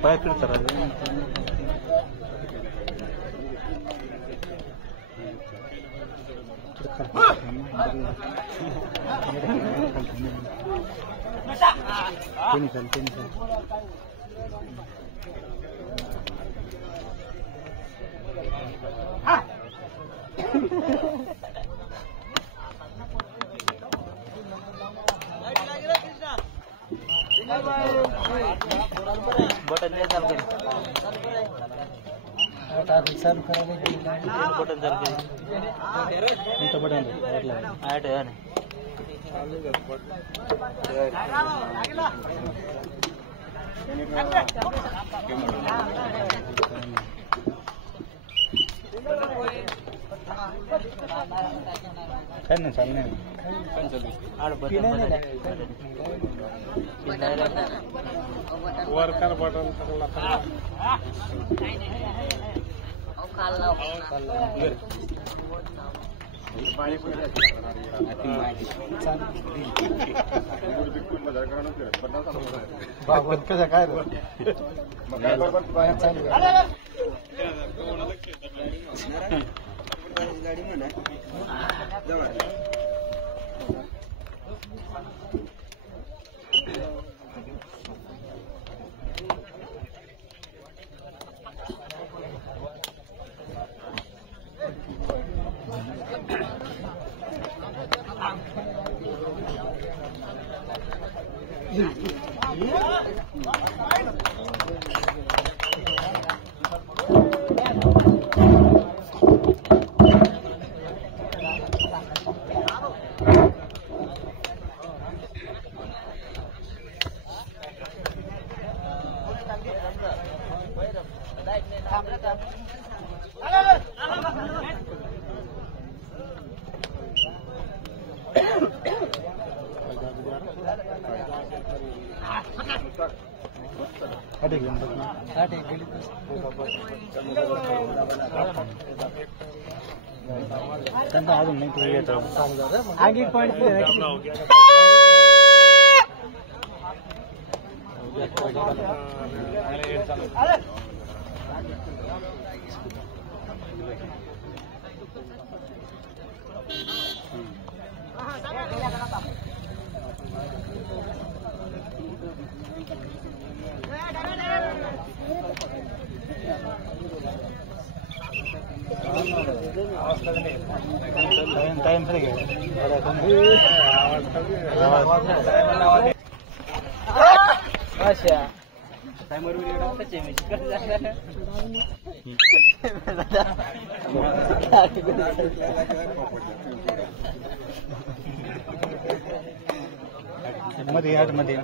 बाहेर चला बटन चालू बटन चालू बटन ऐड है ना चालने वर्कर बटन कसं काय आगे पॉइंट टाइम से अच्छा टाइमर मध्ये आठ मध्ये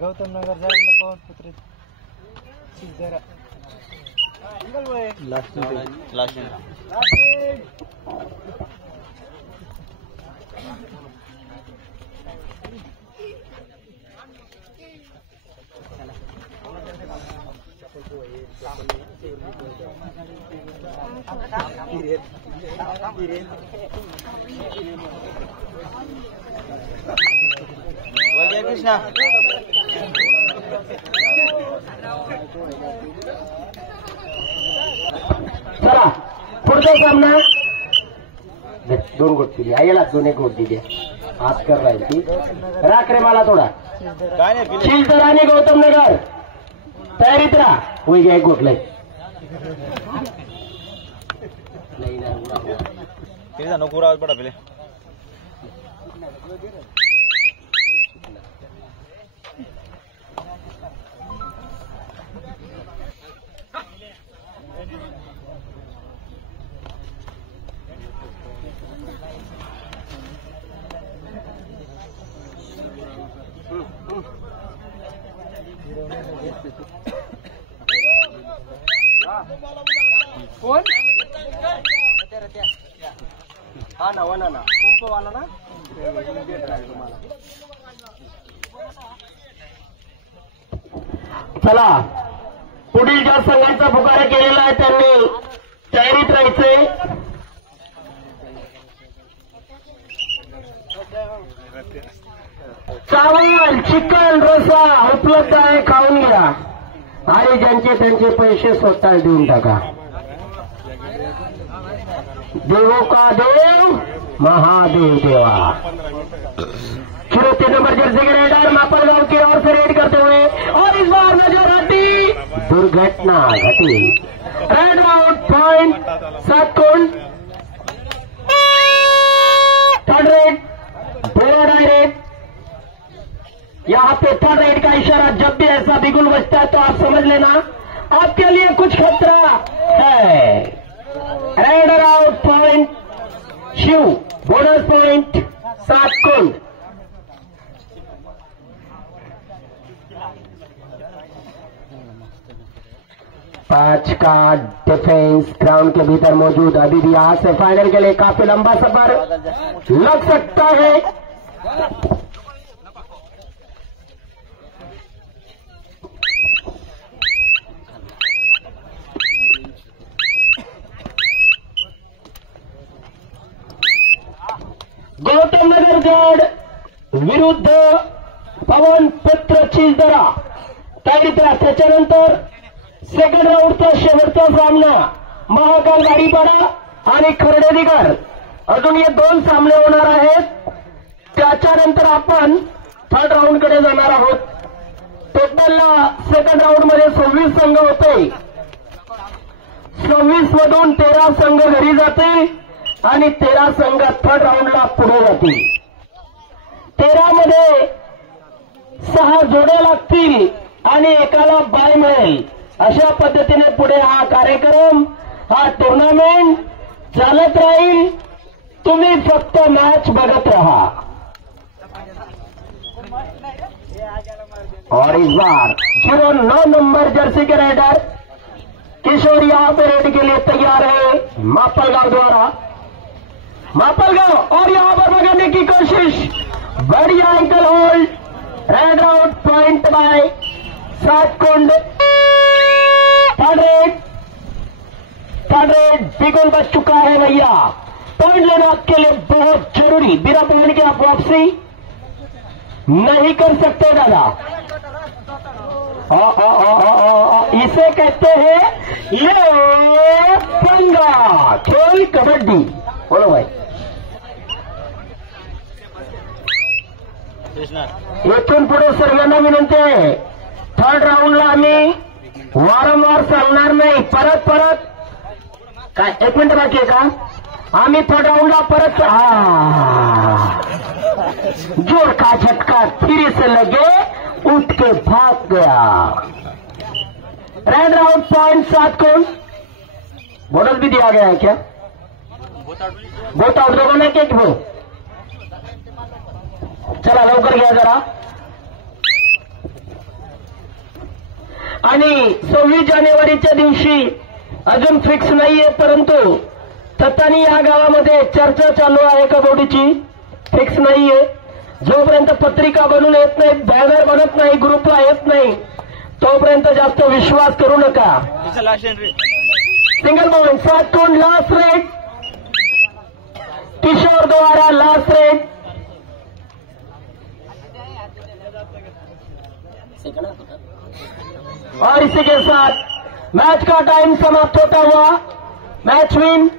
गौतम नगर जायला पवन पुत्र जरा लास्ट कृष्णा चला पुढचा सामना 2 गोट दिली आईला 2 एक गोट दिली आज कर राहील ती राख रे मला थोडा शिलतर आणि गौतम नगर तयारीत राहा होई घ्या एक गोटलंय नको राज पडा पहिले कोण हा नवा ना पंपवाला ना चला पुढील ज्या संघाचा पुकारा केलेला आहे त्यांनी तयारीत राहायचंय चावल चिकन रसा उपलब्ध आहे खाऊन घ्या आणि ज्यांचे त्यांचे पैसे स्वतः देऊन टाका देवो का देव महादेव देवा 03 नंबर जर्सी के रेडर मापल गांव की ओर से रेड करते हुए और इस बार नजर आती दुर्घटना घटी रेड आउट पॉइंट 7 कुंड थर्ड रेड बोला डायरेक्ट यहाँ पे थर्ड रेड का इशारा जब भी ऐसा बिगुल बजता है तो आप समझ लेना आपके लिए कुछ खतरा है raider out point Shiv bonus point 7 कुंड पांच का डिफेंस ग्राउंड के भीतर मौजूद अभी भी यहां से फाइनल के लिए काफी लंबा सफर लग सकता है गौतम नगर गड विरुद्ध पवन पुत्र चिलदरा तयारीत राहा त्याच्यानंतर सेकंड राऊंडचा शेवटचा सामना महाकाल गाडीपाडा आणि खर्डेकर अजून हे 2 सामने होणार आहेत त्याच्यानंतर आपण थर्ड राऊंड कडे जाणार आहोत टोटलला सेकंड राऊंड मध्ये 26 संघ होते 26 मधून 13 संघ घरी जाते आणि 13 संघ थर्ड राऊंडला पुढे जातील 13 मध्ये 6 जोड्या लागतील आणि एकाला बाय मिळेल अशा पद्धतीने पुढे हा कार्यक्रम हा टुर्नामेंट चालत राहील तुम्ही फक्त मॅच बघत रहा और इस बार 09 नंबर जर्सी के राइडर किशोर यहाँ पे रेड के लिए तैयार है मापलगांव द्वारा मापलगांव और यहाँ पर भगाने की कोशिश बढ़िया ankle hold red out point by 7 Kund third red बिगुल बच चुका है भैया पॉइंट लेना आपके लिए बहुत जरूरी बिना पॉइंट के आप वापसी नहीं कर सकते दादा इसे कहते हैं ये पंगा खेल कबड्डी बोलो भाई इथून पुढे सर्वांना विनंती आहे थर्ड राऊंडला आम्ही वारंवार सांगणार नाही परत काय 1 मिनिट बाकी आहे का आम्ही थर्ड राऊंडला परत जोर का झटका फिर से लगे उठ के भाग गया रेड राउंड पॉइंट 7 कौन बोनस भी दिया गया है क्या? बोट आउट दोघं नाही केक भाऊ. चला लवकर घ्या जरा. आणि 26 जानेवारीच्या दिवशी अजून फिक्स नाहीये, परंतु तत्तानी या गावामध्ये चर्चा चालू आहे कबड्डीची. फिक्स नाहीये. जोपर्यंत पत्रिका बनून येत नाही, बॅनर बनत नाही, ग्रुपला येत नाही, तोपर्यंत जास्त विश्वास करू नका. सिंगल पॉइंट 7 कोण लास्ट रेड. किशोर द्वारा लास्ट रेड. और इसी के साथ मैच का टाइम समाप्त होता हुआ. Match win